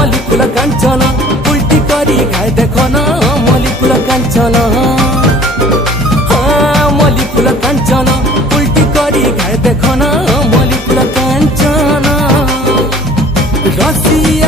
मल्ली फूल कांचन उल्टी करी खाए देखो ना मल्ली फूल कांचन मल्ली फूल कांचन उल्टी करी खाए देखो ना मल्ली फूल कांचन रसी